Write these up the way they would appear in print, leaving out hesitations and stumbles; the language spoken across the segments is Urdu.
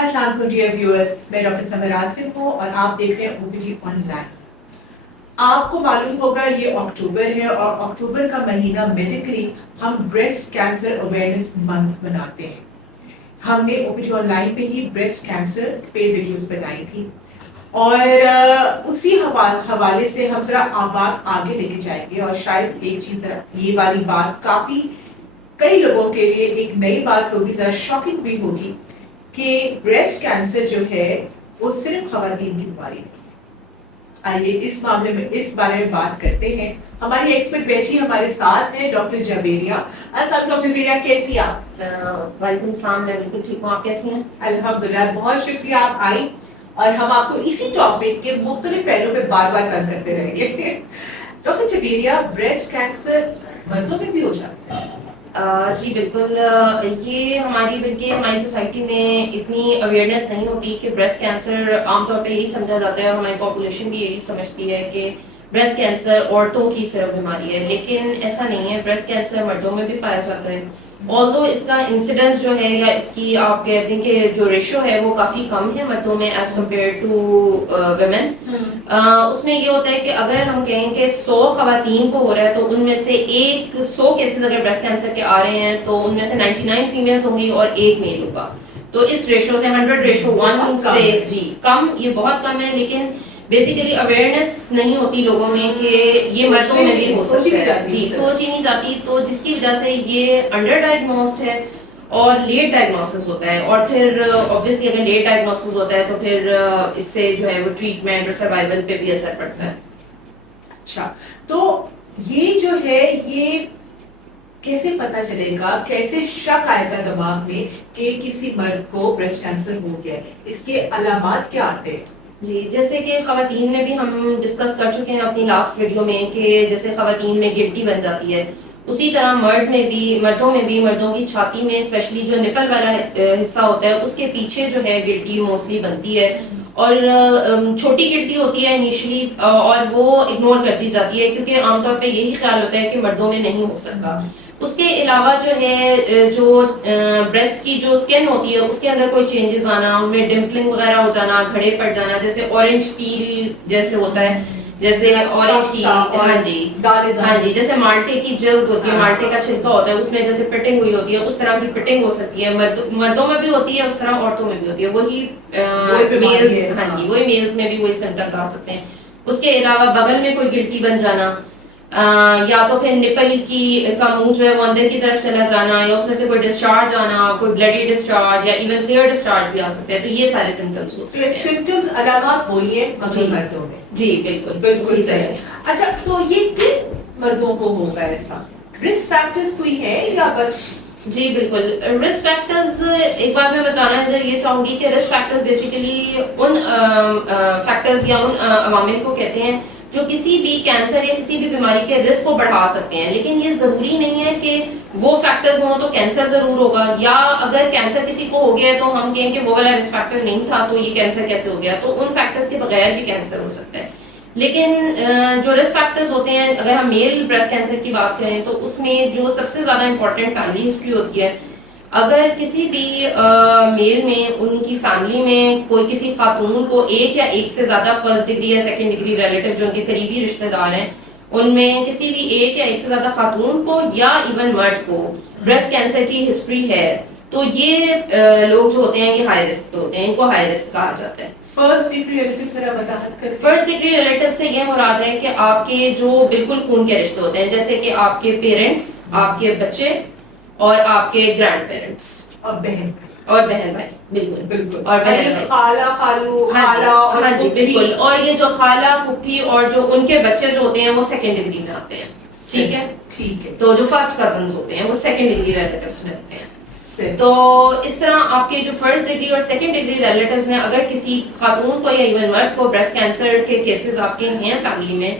السلام علیکم ڈیئر ویورز، میں ڈاکٹر سمر آصف ہوں اور آپ دیکھ رہے ہیں OPD آن لائن۔ آپ کو معلوم ہوگا یہ اکتوبر ہے اور اکتوبر کا مہینہ میڈیکلی ہم بریسٹ کینسر اویئرنیس منتھ مناتے ہیں۔ ہم نے OPD آن لائن پہ ہی بریسٹ کینسر پہ ویڈیوز بنائی تھی اور اسی حوالے سے ہم ذرا بات آگے لے کے جائیں گے اور شاید ایک چیز یہ والی بات کافی کئی لوگوں کے لیے ایک نئی بات ہوگی، ذرا شاکنگ بھی ہوگی کہ بریسٹ کینسر جو ہے وہ صرف خواتین کی بیماری نہیں ہے۔ آئیے اس معاملے میں اس بارے میں بات کرتے ہیں۔ ہماری ایکسپرٹ بیٹھی ہمارے ساتھ ہے ڈاکٹر جبیریہ۔ السلام ڈاکٹر جبیریہ، کیسی آپ؟ وعلیکم السلام، میں بالکل ٹھیک ہوں، آپ کیسی ہیں؟ الحمدللہ، بہت شکریہ آپ آئی اور ہم آپ کو اسی ٹاپک کے مختلف پہلوؤں پہ بار بار تنگ کرتے رہیں گے۔ ڈاکٹر جبیریہ، بریسٹ کینسر مردوں میں بھی ہو جاتا ہے؟ جی بالکل، یہ بلکہ ہماری سوسائٹی میں اتنی اویئرنیس نہیں ہوتی کہ بریسٹ کینسر عام طور پہ یہی سمجھا جاتا ہے، ہماری پاپولیشن بھی یہی سمجھتی ہے کہ بریسٹ کینسر عورتوں کی صرف بیماری ہے، لیکن ایسا نہیں ہے۔ بریسٹ کینسر مردوں میں بھی پایا جاتا ہے، آلدو اس کا انسیڈنس جو ہے یا اس کی آپ کہتے ہیں کہ جو ریشو ہے وہ کافی کم ہے مردوں میں ایز کمپیئر ٹو ویمن۔ اس میں یہ ہوتا ہے کہ اگر ہم کہیں کہ 100 خواتین کو ہو رہا ہے تو ان میں سے 100 کیسز اگر بریسٹ کینسر کے آ رہے ہیں تو ان میں سے 99 فیمیلز ہوں گی اور 1 میل ہوگا، تو اس ریشو سے 100:1 سے جی کم، یہ بہت کم ہے، لیکن بیسیکلی اویئرنیس نہیں ہوتی لوگوں میں کہ یہ مردوں میں بھی ہو سکتا ہے، جی سوچ ہی نہیں جاتی، تو جس کی وجہ سے یہ انڈر ڈائگنوسڈ ہے اور لیٹ ڈائگنوسس ہوتا ہے، اور پھر obviously اگر لیٹ ڈائگنوسس ہوتا ہے تو پھر اس سے جو ہے وہ ٹریٹمنٹ اور سروائیول پہ بھی اثر پڑتا ہے۔ اچھا، تو یہ جو ہے یہ کیسے پتا چلے گا، کیسے شک آئے گا دماغ میں کہ کسی مرد کو بریسٹ کینسر ہو گیا ہے؟ اس کے علامات کیا آتے ہیں؟ جی جیسے کہ خواتین میں بھی ہم ڈسکس کر چکے ہیں اپنی لاسٹ ویڈیو میں کہ جیسے خواتین میں گلٹی بن جاتی ہے، اسی طرح مردوں میں بھی مردوں کی چھاتی میں اسپیشلی جو نپل والا حصہ ہوتا ہے اس کے پیچھے جو ہے گلٹی موسٹلی بنتی ہے، اور چھوٹی گلٹی ہوتی ہے انیشلی اور وہ اگنور کر دی جاتی ہے کیونکہ عام طور پہ یہی خیال ہوتا ہے کہ مردوں میں نہیں ہو سکتا۔ اس کے علاوہ جو ہے جو بریسٹ کی جو اسکن ہوتی ہے اس کے اندر کوئی چینجز آنا، ان میں ڈمپلنگ وغیرہ ہو جانا، گھڑے پڑ جانا، جیسے اورنج پیل جیسے ہوتا ہے، جیسے اورنج کی ہاں جی جیسے مالٹے کی جلد ہوتی ہے، مالٹے کا چھلکا ہوتا ہے اس میں جیسے پٹنگ ہوئی ہوتی ہے، اس طرح کی پٹنگ ہو سکتی ہے، مردوں میں بھی ہوتی ہے اس طرح عورتوں میں بھی ہوتی ہے، وہی میلز ہاں جی وہی میلز میں بھی وہی سمٹمز آ سکتے ہیں۔ اس کے علاوہ بغل میں کوئی گلٹی بن جانا، یا تو پھر نپل کا منہ جو ہے وہ اندر کی طرف چلا جانا، یا اس میں سے کوئی ڈسچارج آنا، کوئی بلڈی ڈسچارج یا ایون کلیئر ڈسچارج بھی آ سکتے ہیں، تو یہ سارے سمٹمز ہوتے ہیں۔ سمٹمز علامات وہی ہیں مردوں میں؟ جی بالکل بالکل صحیح۔ اچھا، تو یہ کن مردوں کو ہوگا ایسا؟ رسک فیکٹرز کوئی ہے یا بس؟ جی بالکل، رسک فیکٹرز ایک بات میں بتانا ادھر یہ چاہوں گی کہ رسک فیکٹرز بیسیکلی ان فیکٹرز یا ان عوامل کو کہتے ہیں جو کسی بھی کینسر یا کسی بھی بیماری کے رسک کو بڑھا سکتے ہیں، لیکن یہ ضروری نہیں ہے کہ وہ فیکٹرز ہوں تو کینسر ضرور ہوگا، یا اگر کینسر کسی کو ہو گیا ہے تو ہم کہیں کہ وہ والا رسک فیکٹر نہیں تھا تو یہ کینسر کیسے ہو گیا، تو ان فیکٹرز کے بغیر بھی کینسر ہو سکتا ہے۔ لیکن جو رسک فیکٹرز ہوتے ہیں، اگر ہم میل بریسٹ کینسر کی بات کریں تو اس میں جو سب سے زیادہ امپورٹنٹ فیملی ہسٹری ہوتی ہے۔ اگر کسی بھی میل میں ان کی فیملی میں کوئی کسی خاتون کو ایک یا ایک سے زیادہ فرسٹ ڈگری یا سیکنڈ ڈگری ریلیٹو جو ان کے قریبی رشتہ دار ہیں ان میں کسی بھی ایک یا ایک سے زیادہ خاتون کو یا ایون مرد کو بریسٹ کینسر کی ہسٹری ہے تو یہ لوگ جو ہوتے ہیں یہ ہائی رسک ہوتے ہیں، ان کو ہائی رسک کہا جاتا ہے۔ فرسٹ ڈگری ریلیٹو ذرا وضاحت کریں۔ فرسٹ ڈگری ریلیٹو سے یہ مراد ہے کہ آپ کے جو بالکل خون کے رشتے ہوتے ہیں، جیسے کہ آپ کے پیرنٹس، آپ کے بچے اور آپ کے گرینڈ پیرنٹس اور بہن بھائی، بالکل اور بہن بھائی، خالہ خالو ہاں جی بالکل، اور یہ جو خالہ پھپھی اور جو ان کے بچے جو ہوتے ہیں وہ سیکنڈ ڈگری میں آتے ہیں، ٹھیک ہے، تو جو فرسٹ کزنز ہوتے ہیں وہ سیکنڈ ڈگری ریلیٹیوز میں ہوتے ہیں۔ تو اس طرح آپ کے جو فرسٹ ڈگری اور سیکنڈ ڈگری ریلیٹیوز میں اگر کسی خاتون کو یا ایون مرد کو بریسٹ کینسر کے کیسز آپ کے ہیں فیملی میں،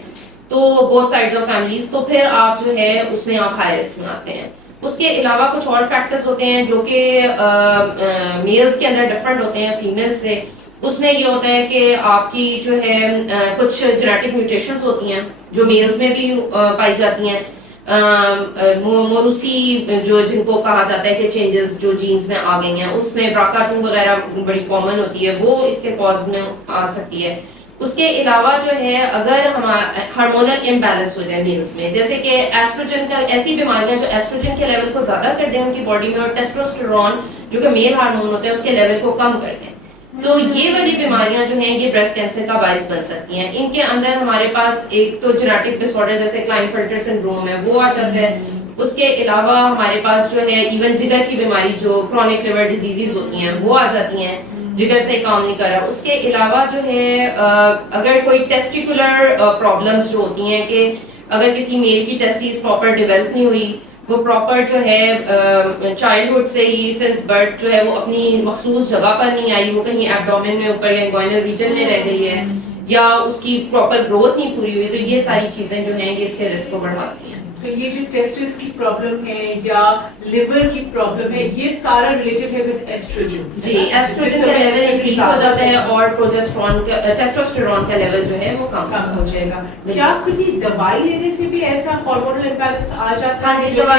تو بوتھ سائڈز آف فیملیز، تو پھر آپ جو ہے اس میں آپ ہائی رسک میں آتے ہیں۔ اس کے علاوہ کچھ اور فیکٹرز ہوتے ہیں جو کہ میلز کے اندر ڈفرنٹ ہوتے ہیں فیمیل سے۔ اس میں یہ ہوتا ہے کہ آپ کی جو ہے کچھ جینیٹک میوٹیشنز ہوتی ہیں جو میلز میں بھی پائی جاتی ہیں، موروسی جو جن کو کہا جاتا ہے کہ چینجز جو جینز میں آ گئی ہیں اس میں BRCA2 وغیرہ بڑی کامن ہوتی ہے, وہ اس کے کاز میں آ سکتی ہے. اس کے علاوہ جو ہے اگر ہارمونل امبیلنس ہو جائے میلز میں, جیسے کہ ایسٹروجن کا, ایسی بیماریاں جو ایسٹروجن کے لیول کو زیادہ کر دیں ان کی باڈی میں, اور ٹیسٹوسٹیرون جو کہ میل ہارمون ہوتے ہیں اس کے لیول کو کم کر دیں, تو یہ والی بیماریاں جو ہیں یہ بریسٹ کینسر کا باعث بن سکتی ہیں. ان کے اندر ہمارے پاس ایک تو جینیٹک ڈس آرڈر جیسے کلائنفیلٹر سنڈروم ہے وہ آ جاتا ہے. اس کے علاوہ ہمارے پاس جو ہے ایون جگر کی بیماری جو کرونک لیور ڈیزیزز ہوتی ہیں وہ آ جاتی ہیں, جگر سے کام نہیں کر رہا. اس کے علاوہ جو ہے اگر کوئی ٹیسٹیکولر پرابلمس جو ہوتی ہیں کہ اگر کسی میل کی ٹیسٹیز پراپر ڈیولپ نہیں ہوئی, وہ پراپر جو ہے چائلڈہڈ سے ہی سنس برتھ جو ہے وہ اپنی مخصوص جگہ پر نہیں آئی, وہ کہیں ایبڈومن میں اوپر یا انگوائنل ریجن میں رہ گئی ہے, یا اس کی پراپر گروتھ نہیں پوری ہوئی, تو یہ ساری چیزیں جو ہیں یہ اس کے رسک کو بڑھاتی ہیں. تو یہ جو ٹیسٹس کی پرابلم ہے یا لیور کی پرابلم ہے یہ سارا ریلیٹڈ ہے ود ایسٹروجن. جی, ایسٹروجن کا لیول انکریز ہو جاتا ہے اور پروجسٹرون کا, ٹیسٹوسٹیرون کا لیول جو ہے وہ کم ہو جائے گا. کیا کسی دوائی لینے سے بھی ایسا ہارمونل امبیلنس آ جاتا ہے؟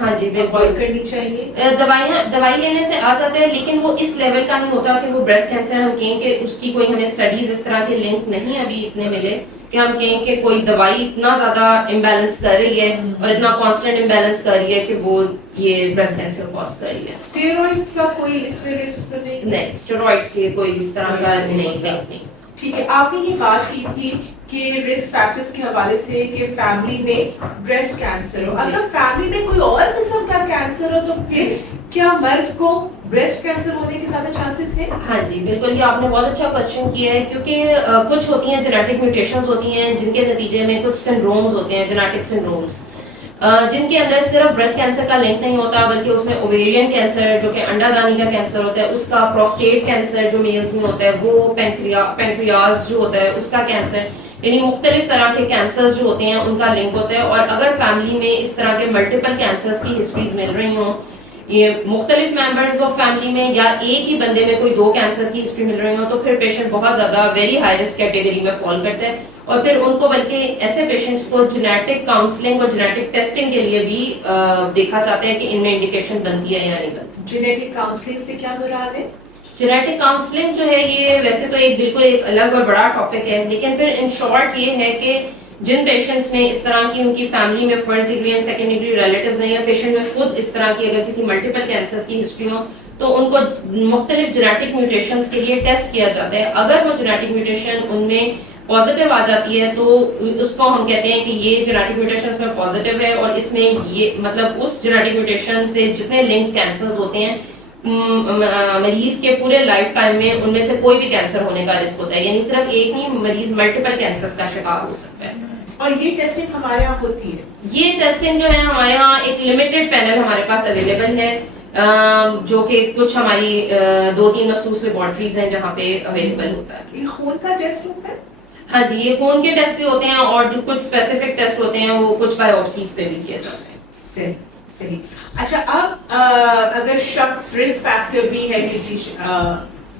ہاں جی بالکل کرنی چاہیے. دوائی لینے سے آ جاتا ہے, لیکن وہ اس لیول کا نہیں ہوتا کہ وہ بریسٹ کینسر ہم کہیں کہ اس کی کوئی ہمیں اسٹڈیز اس طرح کے لنک نہیں ابھی اتنے ملے کہ ہم کہیں کہ کوئی دوائی اتنا زیادہ امبیلنس کر رہی ہے اور اتنا کانسٹنٹ امبیلنس کر رہی ہے کہ وہ یہ بریسٹ کینسر کاز کر رہی ہے. اسٹیرائڈز کا کوئی اس میں رسک نہیں؟ اسٹیرائڈز کے کوئی اس طرح کا نہیں. ٹھیک ہے, آپ نے یہ بات کی تھی کہ رسک فیکٹرز کے حوالے سے کہ فیملی میں بریسٹ کینسر ہو, اگر فیملی میں کوئی اور قسم کا کینسر ہو تو پھر کیا مرد کو بریسٹ کینسر ہونے کے زیادہ چانسز ہیں؟ ہاں جی بالکل, یہ آپ نے بہت اچھا کوشچن کیا ہے, کیونکہ کچھ ہوتی ہیں جینیٹک میوٹیشنز ہوتی ہیں جن کے نتیجے میں کچھ سنڈرومز ہوتے ہیں, جینیٹک سنڈرومز جن کے اندر صرف بریسٹ کینسر کا لنک نہیں ہوتا بلکہ اس میں اوویرین کینسر جو کہ انڈا دانی کا کینسر ہوتا ہے اس کا, پروسٹیٹ کینسر جو میلز میں ہوتا ہے وہ, پینکریاز جو ہوتا ہے اس کا کینسر, یعنی مختلف طرح کے کینسرز جو ہوتے ہیں ان کا لنک ہوتا ہے. اور اگر فیملی میں اس طرح کے ملٹیپل کینسرز کی ہسٹریز مل رہی ہوں, یہ مختلف ممبرز آف فیملی میں یا ایک ہی بندے میں کوئی 2 کینسرز کی ہسٹری مل رہی ہوں, تو پھر پیشنٹ بہت زیادہ ویری ہائی رسک کیٹیگری میں فال کرتا ہے. اور پھر ان کو بلکہ ایسے پیشنٹس کو جینیٹک کاؤنسلنگ اور جینیٹک ٹیسٹنگ کے لیے بھی دیکھا جاتا ہے کہ ان میں انڈیکیشن بنتی ہے یا نہیں بنتی. جینیٹک کاؤنسلنگ سے کیا مراد ہے؟ جینیٹک کاؤنسلنگ جو ہے یہ ویسے تو ایک بالکل ایک الگ اور بڑا ٹاپک ہے, لیکن پھر ان شارٹ یہ ہے کہ جن پیشنٹس میں اس طرح کی ان کی فیملی میں first degree and second degree relatives نہیں ہے, پیشنٹ میں خود اس طرح کی اگر کسی ملٹیپل کینسرز کی ہسٹری ہو تو ان کو مختلف جینیٹک میوٹیشنز کے لیے ٹیسٹ کیا جاتا ہے. اگر وہ جینیٹک میوٹیشن ان میں پازیٹیو آ جاتی ہے تو اس کو ہم کہتے ہیں کہ یہ جینیٹک میوٹیشن اس میں پازیٹیو ہے, اور اس میں یہ مطلب اس جینیٹک میوٹیشن سے جتنے لنک کینسرز ہوتے ہیں مریض کے پورے لائف ٹائم میں ان میں سے کوئی بھی کینسر ہونے کا رسک ہوتا ہے, یعنی صرف ایک نہیں مریض ملٹیپل کینسرز کا شکار ہو سکتا ہے. اور یہ ٹیسٹنگ ہمارے یہاں ہوتی ہے؟ یہ ٹیسٹنگ جو ہے ہمارے یہاں ایک لمیٹڈ پینل ہمارے پاس اویلیبل ہے, جو کہ کچھ ہماری 2-3 مخصوص لیبارٹریز ہیں جہاں پہ اویلیبل ہوتا ہے. یہ خون کا ٹیسٹ ہوتا ہے؟ ہاں جی, یہ خون کے ٹیسٹ بھی ہوتے ہیں اور جو کچھ اسپیسیفک ٹیسٹ ہوتے ہیں وہ کچھ بایوپسیز پہ بھی کیا جاتا ہے. صحیح. اچھا, اب اگر شخص رسک فیکٹر بھی ہے کسی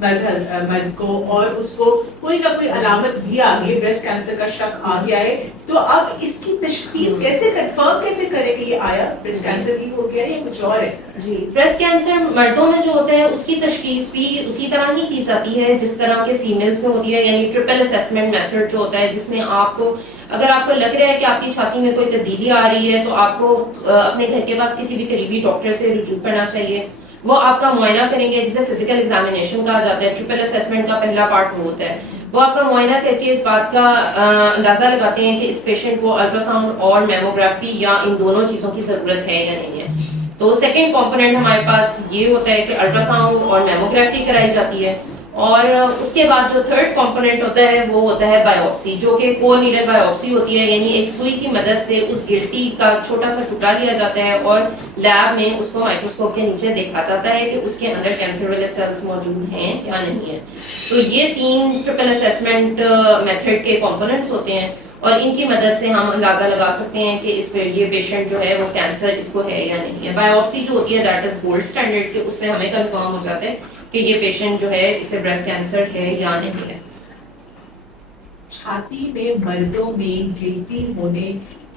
مرد کو اور اس کو کوئی نہ کوئی علامت بھی آ گئی, بریسٹ کینسر کا شک آ گیا ہے, تو اب اس کی تشخیص کیسے کنفرم کیسے کرے کہ یہ آیا بریسٹ کینسر ہی ہو گیا یا کچھ اور ہے؟ جی, بریسٹ کینسر مردوں میں جو ہوتا ہے اس کی تشخیص بھی اسی طرح ہی کی جاتی ہے جس طرح کے فیمیلز میں ہوتی ہے, یعنی ٹرپل اسیسمنٹ میتھڈ جو ہوتا ہے جس میں آپ کو اگر آپ کو لگ رہا ہے کہ آپ کی چھاتی میں کوئی تبدیلی آ رہی ہے تو آپ کو اپنے گھر کے پاس کسی بھی قریبی ڈاکٹر سے رجوع کرنا چاہیے. وہ آپ کا معائنہ کریں گے جسے فزیکل ایگزامینیشن کہا جاتا ہے. ٹرپل اسیسمنٹ کا پہلا پارٹ وہ ہوتا ہے, وہ آپ کا معائنہ کر کے اس بات کا اندازہ لگاتے ہیں کہ اس پیشنٹ کو الٹرا ساؤنڈ اور میموگرافی یا ان دونوں چیزوں کی ضرورت ہے یا نہیں ہے. تو سیکنڈ کمپوننٹ ہمارے پاس یہ ہوتا ہے کہ الٹرا ساؤنڈ اور میموگرافی کرائی جاتی ہے, اور اس کے بعد جو تھرڈ کمپوننٹ ہوتا ہے وہ ہوتا ہے بایوپسی, جو کہ کو نیڈل بایوپسی ہوتی ہے, یعنی ایک سوئی کی مدد سے اس گلٹی کا چھوٹا سا ٹکڑا لیا جاتا ہے اور لیب میں اس کو مائکروسکوپ کے نیچے دیکھا جاتا ہے کہ اس کے اندر کینسر والے سیلز موجود ہیں یا نہیں ہے. تو یہ 3 ٹرپل اسیسمنٹ میتھڈ کے کمپوننٹس ہوتے ہیں, اور ان کی مدد سے ہم اندازہ لگا سکتے ہیں کہ اس پہ یہ پیشنٹ جو ہے وہ کینسر اس کو ہے یا نہیں ہے. بایوپسی جو ہوتی ہے دیٹ از گولڈ اسٹینڈرڈ, کہ اس سے ہمیں کنفرم ہو جاتا ہے کہ یہ پیشنٹ جو ہے اسے بریسٹ کینسر ہے یا نہیں ہے. چھاتی میں مردوں میں گلٹی ہونے